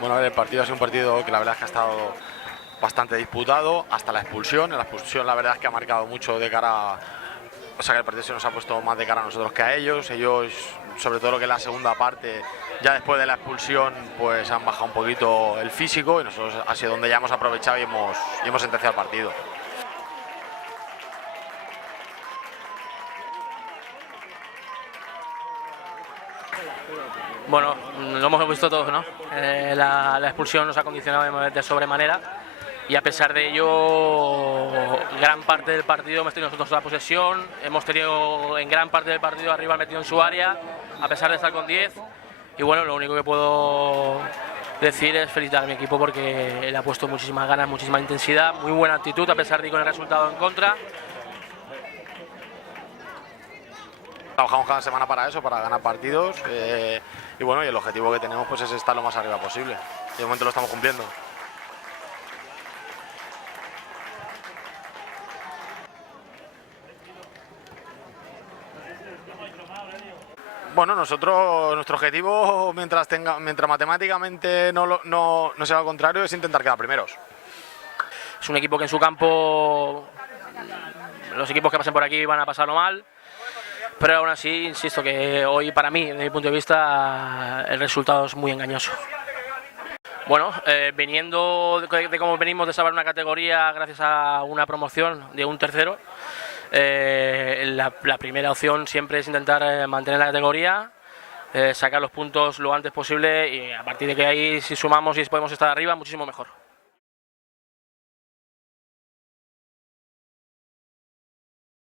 Bueno, a ver, el partido ha sido un partido que la verdad es que ha estado bastante disputado hasta la expulsión. En la expulsión la verdad es que ha marcado mucho de cara, o sea que el partido se nos ha puesto más de cara a nosotros que a ellos. Ellos, sobre todo lo que es la segunda parte, ya después de la expulsión, pues han bajado un poquito el físico y nosotros ha sido donde ya hemos aprovechado y hemos sentenciado el partido. Bueno, lo hemos visto todos, ¿no? La expulsión nos ha condicionado de sobremanera y a pesar de ello, gran parte del partido hemos tenido nosotros la posesión, hemos tenido en gran parte del partido arriba metido en su área, a pesar de estar con 10. Y bueno, lo único que puedo decir es felicitar a mi equipo porque le ha puesto muchísimas ganas, muchísima intensidad, muy buena actitud a pesar de ir con el resultado en contra. Trabajamos cada semana para eso, para ganar partidos y bueno, y el objetivo que tenemos pues es estar lo más arriba posible. Y de momento lo estamos cumpliendo. Bueno, nuestro objetivo, mientras matemáticamente no sea lo contrario, es intentar quedar primeros. Es un equipo que en su campo, los equipos que pasen por aquí van a pasarlo mal. Pero aún así, insisto que hoy para mí, desde mi punto de vista, el resultado es muy engañoso. Bueno, viniendo de cómo venimos de salvar una categoría gracias a una promoción de un tercero, la primera opción siempre es intentar mantener la categoría, sacar los puntos lo antes posible y a partir de que ahí si sumamos y podemos estar arriba, muchísimo mejor.